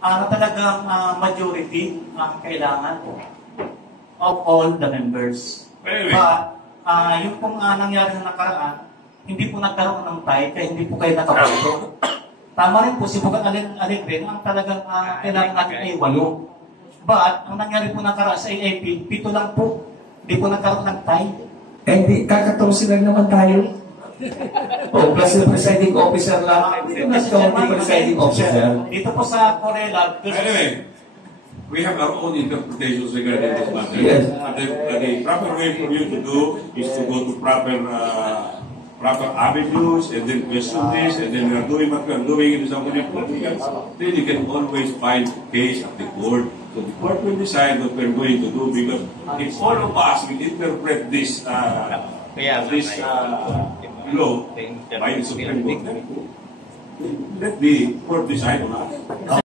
Na talagang majority ang kailangan of all the members. But yung pong nangyari na nakaraan, hindi po nagkaroon ng tie, kaya hindi po kayo nakaboto. Tama rin po, si Bugat Alegre, ang talagang kailangan natin ay 8. But ang nangyari po nakaraan sa AAP, 7 lang po. Hindi po nagkaroon ng tie. Eh, di, kakatawsin lang naman tayo. O, plus yung presiding officer lang. Hindi mas county presiding officer. Dito po sa Corella. Anyway, we have our own interpretations regarding this matter. Yes. The proper way for you to do is to go to proper avenues and then question this, and then we are doing what we are doing in some political. Then you can always find case at the court. So the court will decide what we're going to do, because if all of us will interpret this law by the Supreme Court, let the court decide on us.